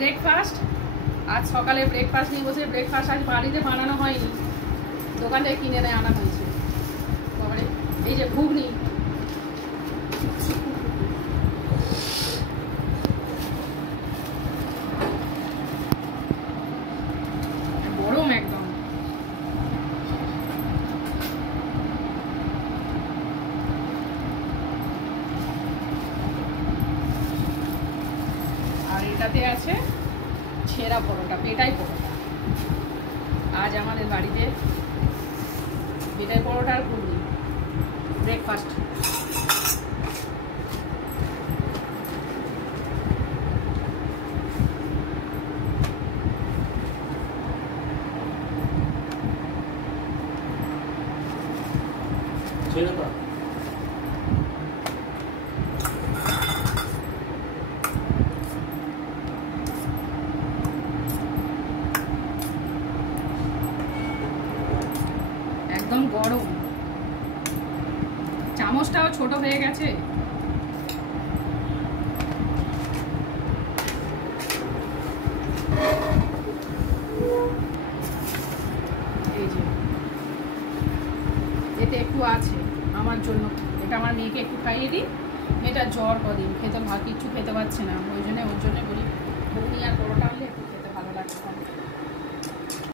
Breakfast. আজ সকালে breakfast নিয়ে বসে ব্রেকফাস্ট আজ বাড়িতে বানানো হয়নি, দোকান থেকে কিনে নেয় আনা হয়েছে। তারপরে এই যে ঘুগনি, গরম একদম। আর এটাতে আছে ছেঁড়া পরোটা, পেটাই পরোটা। আজ আমাদের বাড়িতে পেটাই পরোটা আর ঘুগনি ব্রেকফাস্ট। একদম গরম, চামচটাও ছোট হয়ে গেছে। এই যে এতে একটু আছে আমার জন্য, এটা আমার মেয়েকে একটু খাইয়ে দিই। মেয়েটা জ্বর কদিন খেতে কিচ্ছু খেতে পারছে না, ওই জন্য বলি ঘুগনি আর পরোটা হলে একটু খেতে ভালো লাগবে।